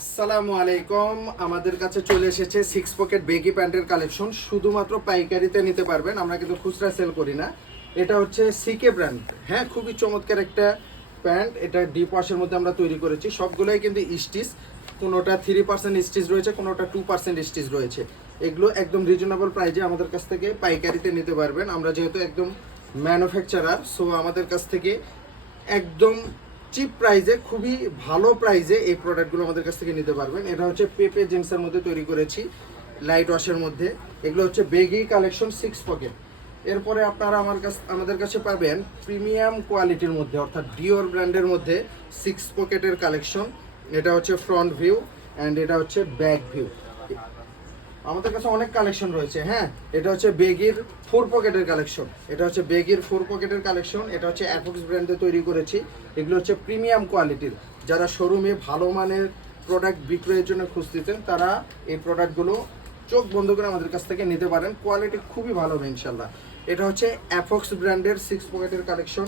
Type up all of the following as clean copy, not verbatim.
আসসালামু আলাইকুম। আমাদের কাছে চলে এসেছে 6 পকেট বেগি প্যান্টের কালেকশন। শুধুমাত্র পাইকারিতে নিতে পারবেন, আমরা কিন্তু খুচরা সেল করি না। এটা হচ্ছে সিকে ব্র্যান্ড। হ্যাঁ, খুবই চমৎকার একটা প্যান্ট। এটা ডিপ ওয়াশের মধ্যে আমরা তৈরি করেছি। সবগুলোই কিন্তু স্টিচ, কোনোটা 3% স্টিচ রয়েছে, কোনোটা 2% স্টিচ রয়েছে। এগুলো একদম রিজনেবল প্রাইজে আমাদের কাছ থেকে পাইকারিতে নিতে পারবেন। আমরা যেহেতু একদম ম্যানুফ্যাকচারার, সো আমাদের কাছ থেকে একদম চিপ প্রাইজে, খুবই ভালো প্রাইজে এই প্রোডাক্টগুলো আমাদের কাছ থেকে নিতে পারবেন। এটা হচ্ছে পেপে জিন্সের মধ্যে তৈরি করেছি, লাইট ওয়াশের মধ্যে। এগুলো হচ্ছে বেগি কালেকশন 6 পকেট। এরপরে আপনারা আমাদের কাছে পাবেন প্রিমিয়াম কোয়ালিটির মধ্যে, অর্থাৎ ডিওর ব্র্যান্ডের মধ্যে 6 পকেটের কালেকশন। এটা হচ্ছে ফ্রন্ট ভিউ অ্যান্ড এটা হচ্ছে ব্যাক ভিউ। আমাদের কাছে অনেক কালেকশন রয়েছে। হ্যাঁ, এটা হচ্ছে বেগির 4 পকেটের কালেকশন। এটা হচ্ছে বেগির 4 পকেটের কালেকশন। এটা হচ্ছে অ্যাফক্স ব্র্যান্ডে তৈরি করেছি। এগুলো হচ্ছে প্রিমিয়াম কোয়ালিটির। যারা শোরুমে ভালো মানের প্রোডাক্ট বিক্রয়ের জন্য খুঁজতেছেন, তারা এই প্রোডাক্টগুলো চোখ বন্ধ করে আমাদের কাছ থেকে নিতে পারেন। কোয়ালিটি খুবই ভালো হবে ইনশাল্লাহ। এটা হচ্ছে অ্যাফক্স ব্র্যান্ডের 6 পকেটের কালেকশন।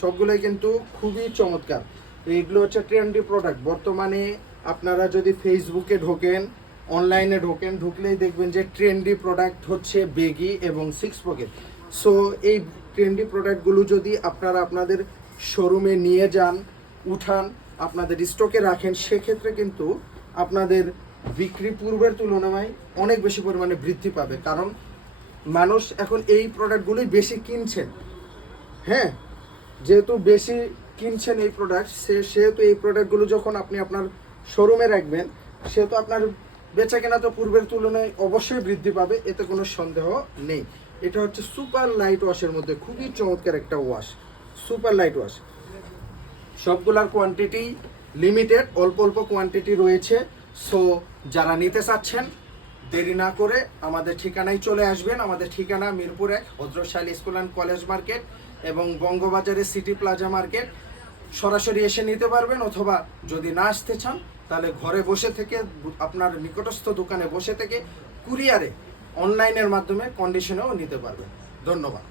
সবগুলোই কিন্তু খুবই চমৎকার। তো এগুলো হচ্ছে ট্রেন্ডি প্রোডাক্ট। বর্তমানে আপনারা যদি ফেসবুকে ঢোকেন, অনলাইনে ঢুকলেই দেখবেন যে ট্রেন্ডি প্রোডাক্ট হচ্ছে বেগি এবং 6 পকেট। সো এই ট্রেন্ডি প্রোডাক্টগুলো যদি আপনারা আপনাদের শোরুমে নিয়ে যান, উঠান, আপনাদের স্টকে রাখেন, সেক্ষেত্রে কিন্তু আপনাদের বিক্রি পূর্বের তুলনায় অনেক বেশি পরিমাণে বৃদ্ধি পাবে। কারণ মানুষ এখন এই প্রোডাক্টগুলোই বেশি কিনছেন। হ্যাঁ, যেহেতু বেশি কিনছেন এই প্রোডাক্ট, সেহেতু এই প্রোডাক্টগুলো যখন আপনি আপনার শোরুমে রাখবেন, সেহেতু আপনার বেচা কেনা তো পূর্বের তুলনায় অবশ্যই বৃদ্ধি পাবে, এতে কোনো সন্দেহ নেই। এটা হচ্ছে সুপার লাইট ওয়াশের মধ্যে খুবই চমৎকার একটা ওয়াশ, সুপার লাইট ওয়াশ। সবগুলার কোয়ান্টিটি লিমিটেড, অল্প অল্প কোয়ান্টিটি রয়েছে। সো যারা নিতে চাচ্ছেন, দেরি না করে আমাদের ঠিকানায় চলে আসবেন। আমাদের ঠিকানা মিরপুর 1, হযরত স্কুল অ্যান্ড কলেজ মার্কেট এবং বঙ্গবাজারে সিটি প্লাজা মার্কেট। সরাসরি এসে নিতে পারবেন, অথবা যদি না আসতে চান তাহলে ঘরে বসে থেকে, আপনার নিকটস্থ দোকানে বসে থেকে কুরিয়ারে, অনলাইনের মাধ্যমে কন্ডিশনেও নিতে পারবেন। ধন্যবাদ।